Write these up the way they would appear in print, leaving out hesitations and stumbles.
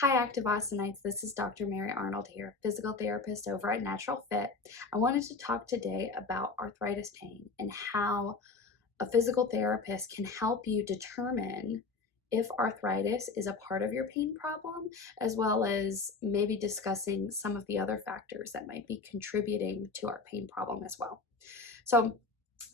Hi, Active Austinites. This is Dr. Mary Arnold here, physical therapist over at Natural Fit. I wanted to talk today about arthritis pain and how a physical therapist can help you determine if arthritis is a part of your pain problem, as well as maybe discussing some of the other factors that might be contributing to our pain problem as well. So,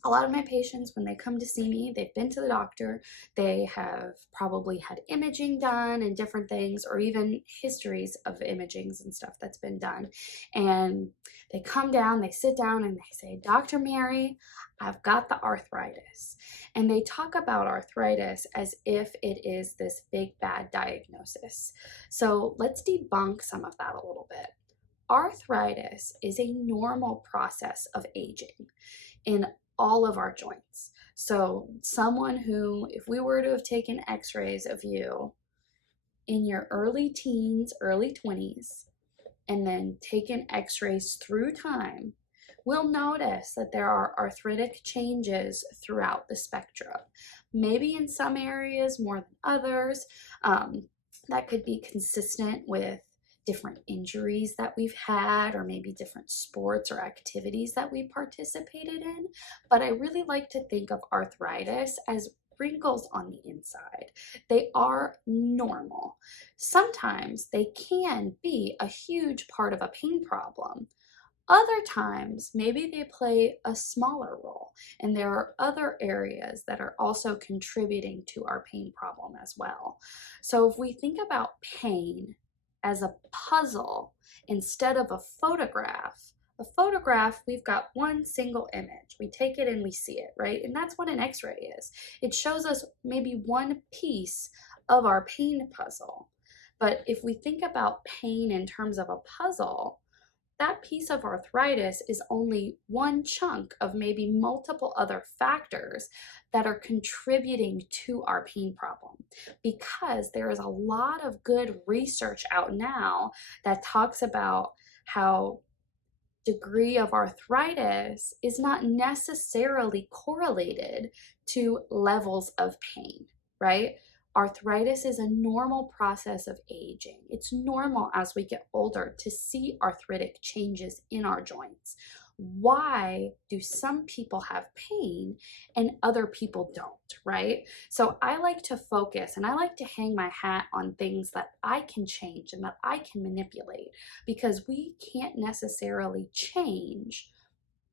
a lot of my patients, when they come to see me, they've been to the doctor, they have probably had imaging done and different things, or even histories of imagings and stuff that's been done. And they come down, they sit down and they say, Dr. Mary, I've got the arthritis. And they talk about arthritis as if it is this big bad diagnosis. So let's debunk some of that a little bit. Arthritis is a normal process of aging in all of our joints. So someone who, if we were to have taken x-rays of you in your early teens, early 20s, and then taken x-rays through time, we'll notice that there are arthritic changes throughout the spectrum. Maybe in some areas more than others. That could be consistent with different injuries that we've had, or maybe different sports or activities that we participated in. But I really like to think of arthritis as wrinkles on the inside. They are normal. Sometimes they can be a huge part of a pain problem. Other times, maybe they play a smaller role, and there are other areas that are also contributing to our pain problem as well. So if we think about pain as a puzzle instead of a photograph, we've got one single image. We take it and we see it, right? And that's what an x-ray is. It shows us maybe one piece of our pain puzzle. But if we think about pain in terms of a puzzle, that piece of arthritis is only one chunk of maybe multiple other factors that are contributing to our pain problem, because there is a lot of good research out now that talks about how degree of arthritis is not necessarily correlated to levels of pain, right? Arthritis is a normal process of aging. It's normal as we get older to see arthritic changes in our joints. Why do some people have pain and other people don't, right? So I like to focus and I like to hang my hat on things that I can change and that I can manipulate, because we can't necessarily change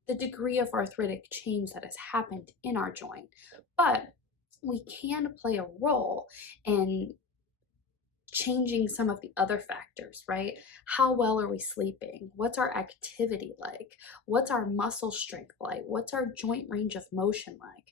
the degree of arthritic change that has happened in our joint, but we can play a role in changing some of the other factors, right? How well are we sleeping? What's our activity like? What's our muscle strength like? What's our joint range of motion like?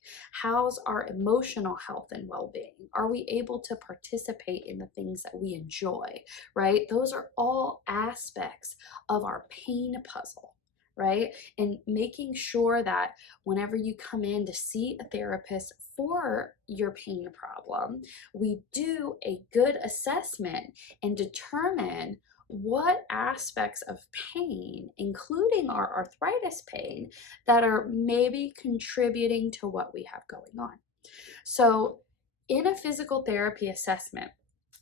How's our emotional health and well-being? Are we able to participate in the things that we enjoy, right? Those are all aspects of our pain puzzle, right? And making sure that whenever you come in to see a therapist for your pain problem, we do a good assessment and determine what aspects of pain, including our arthritis pain, that are maybe contributing to what we have going on. So in a physical therapy assessment,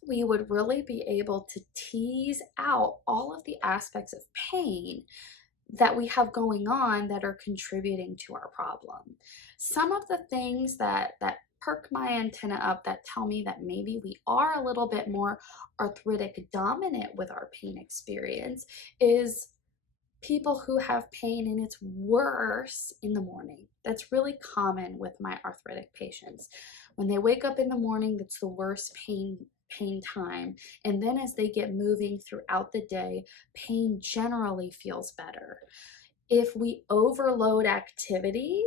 we would really be able to tease out all of the aspects of pain that we have going on that are contributing to our problem. Some of the things that perk my antenna up, that tell me that maybe we are a little bit more arthritic dominant with our pain experience, is people who have pain and it's worse in the morning. That's really common with my arthritic patients. When they wake up in the morning, that's the worst pain time, and then as they get moving throughout the day, pain generally feels better. If we overload activity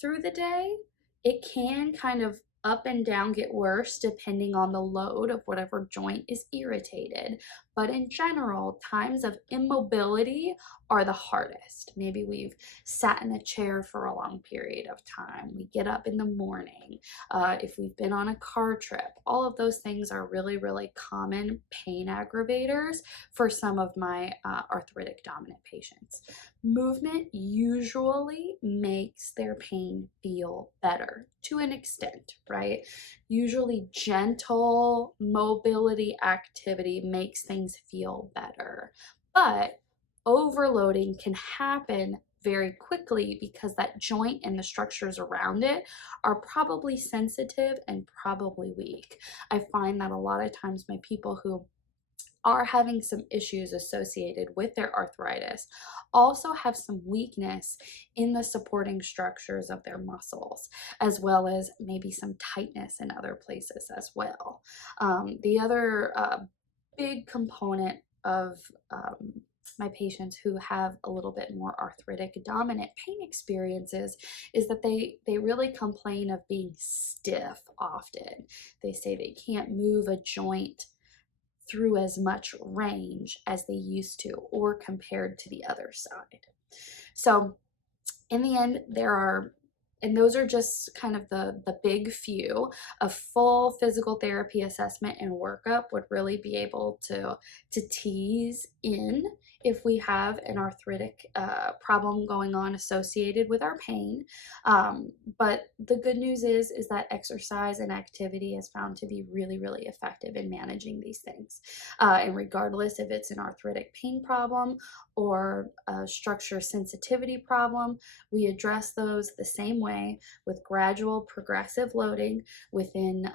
through the day, it can kind of up and down get worse depending on the load of whatever joint is irritated. But in general, times of immobility are the hardest. Maybe we've sat in a chair for a long period of time. We get up in the morning. If we've been on a car trip, all of those things are really, really common pain aggravators for some of my arthritic dominant patients. Movement usually makes their pain feel better to an extent, right? Usually gentle mobility activity makes things feel better, but overloading can happen very quickly because that joint and the structures around it are probably sensitive and probably weak. I find that a lot of times my people who are having some issues associated with their arthritis also have some weakness in the supporting structures of their muscles, as well as maybe some tightness in other places as well. The other big component of my patients who have a little bit more arthritic dominant pain experiences is that they really complain of being stiff often. They say they can't move a joint through as much range as they used to or compared to the other side. So in the end, there are, and those are just kind of the big few. A full physical therapy assessment and workup would really be able to tease in if we have an arthritic problem going on associated with our pain. But the good news is that exercise and activity is found to be really, really effective in managing these things. And regardless if it's an arthritic pain problem or a structure sensitivity problem, we address those the same way with gradual progressive loading within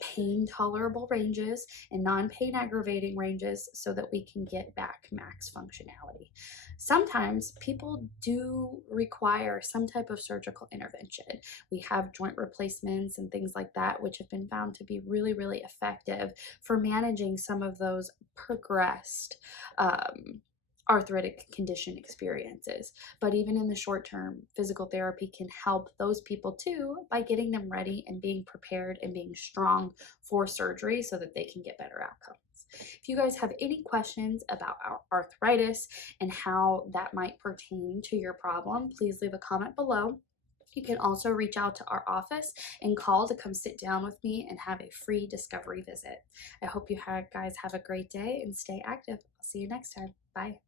pain tolerable ranges and non-pain aggravating ranges so that we can get back max functionality. Sometimes people do require some type of surgical intervention. We have joint replacements and things like that, which have been found to be really, really effective for managing some of those progressed arthritic condition experiences. But even in the short term, physical therapy can help those people too by getting them ready and being prepared and being strong for surgery so that they can get better outcomes. If you guys have any questions about our arthritis and how that might pertain to your problem, please leave a comment below. You can also reach out to our office and call to come sit down with me and have a free discovery visit. I hope you guys have a great day and stay active. I'll see you next time. Bye.